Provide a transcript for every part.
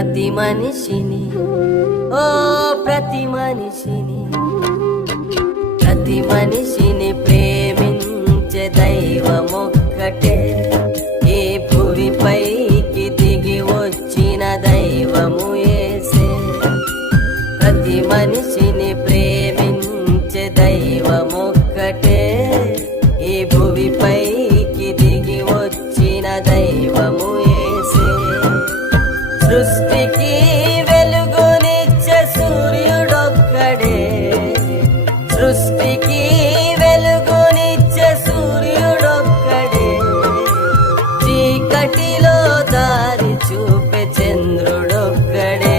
ప్రతి మనిషిని ఓ ప్రతి మనిషిని ప్రేమించే దైవమొక్కటే. ఈ భువిపైకి దిగి వచ్చిన దైవము యేసే. ప్రతి మనిషిని ప్రేమించే దైవమొక్కటే. ఈ భువిపైకి దిగి వచ్చిన దైవము యేసే. సృష్టికి వెలుగునిచ్చే సూర్యుడొక్కడే. సృష్టికి వెలుగునిచ్చే సూర్యుడొక్కడే. చీకటిలో దారి చూపే చంద్రుడొక్కడే.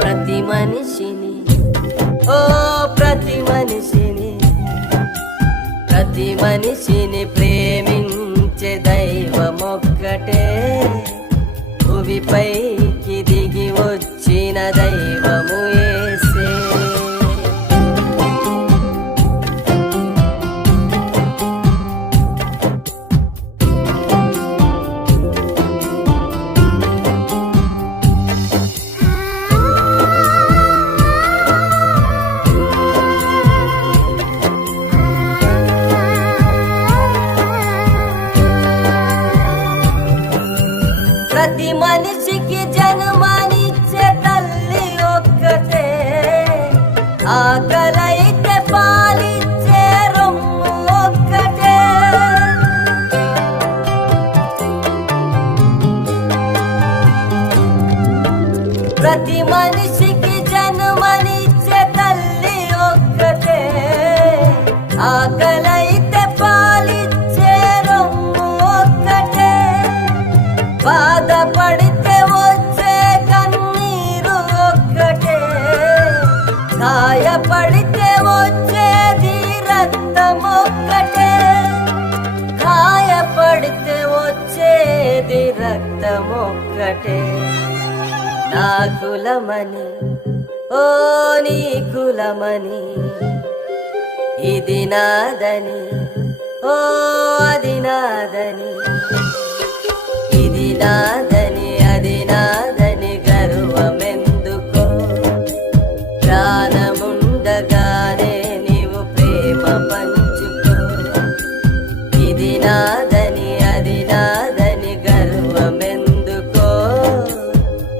ప్రతి మనిషిని ఓ ప్రతి మనిషిని ప్రేమించే దైవమొక్కటే. భువిపైకి దిగి వచ్చిన దైవము యేసే. ప్రతి మనిషికి జన్మనిచ్చే తల్లి ఒక్కటే. ఆకలైతే పాలిచ్చే రొమ్ము ఒక్కటే. ప్రతి మనిషికి జన్మనిచ్చే తల్లి ఒక్కటే. ఆకలైతే పాలిచ్చే రొమ్ము ఒక్కటే. బాధపడితే వచ్చే కన్నీరు ఒక్కటే. గాయపడితే వచ్చేది రక్తమొక్కటే. గాయపడితే వచ్చేది రక్తమొక్కటే. నా కులమని ఓ నీ కులమని, ఇది నాదని ఓ అది నాదని, ఇది నాదని అది నాదని గర్వమెందుకో. ప్రాణముండగానే నీవు ప్రేమ పంచుకో. ఇది నాదని అది నాదని గర్వమెందుకో.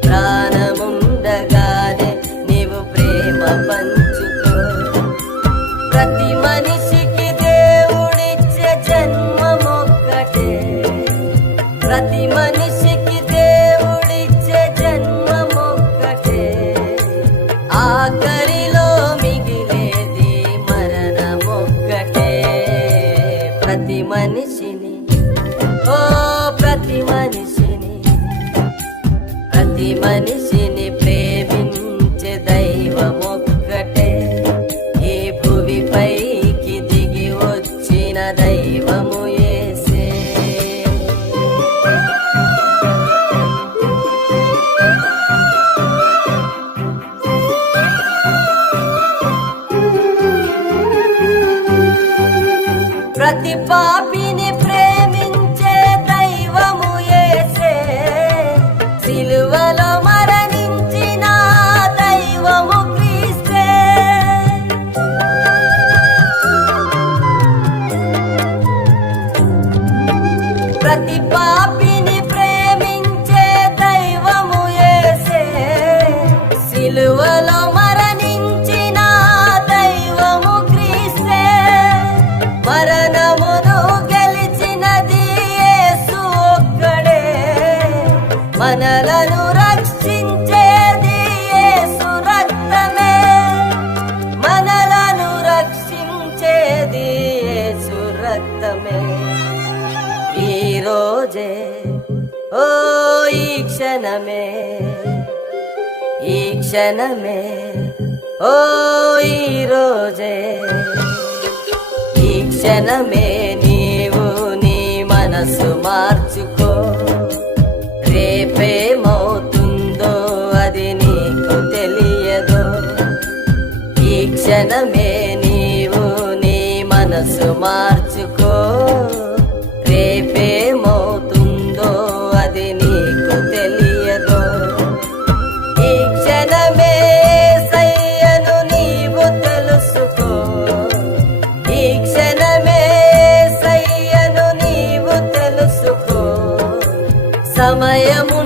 ప్రాణముండగానే నీవు ప్రేమ పంచుకో. ప్రతి మనిషికి దేవుడిచ్చే జన్మమొక్కటే. ప్రతి మనిషికి దేవుడిచ్చే జన్మమొక్కటే. ఆఖరిలో మిగిలేది మరణమొక్కటే. ప్రతి మనిషిని ఓ ప్రతి మనిషిని ప్రేమించే దైవమొక్కటే. ఈ భువిపైకి దిగి వచ్చిన దైవము యేసే. ప్రతి పాపిని ప్రేమించే దైవము యేసే. సిలువలో మరణించిన దైవము క్రీస్తే. ప్రతి పాపిని ప్రేమించే దైవము యేసే. సిలువలో మరణించిన దైవము క్రీస్తే. మరణమును గెలిచినది యేసు ఒక్కడే. మనలను రక్షించేది యేసు రక్తమే. మనలను రక్షించేది యేసు రక్తమే. ఈ రోజే ఓ ఈ క్షణమే ఓ ఈ రోజే. ఈ క్షణమే నీవు నీ మనసు మార్చుకో. రేపేమవుతుందో అది నీకు తెలియదు. ఈ క్షణమే నీవు నీ మనసు మార్చుకో. రేపేమవుతుందో అది నీకు తెలియదు. సమయము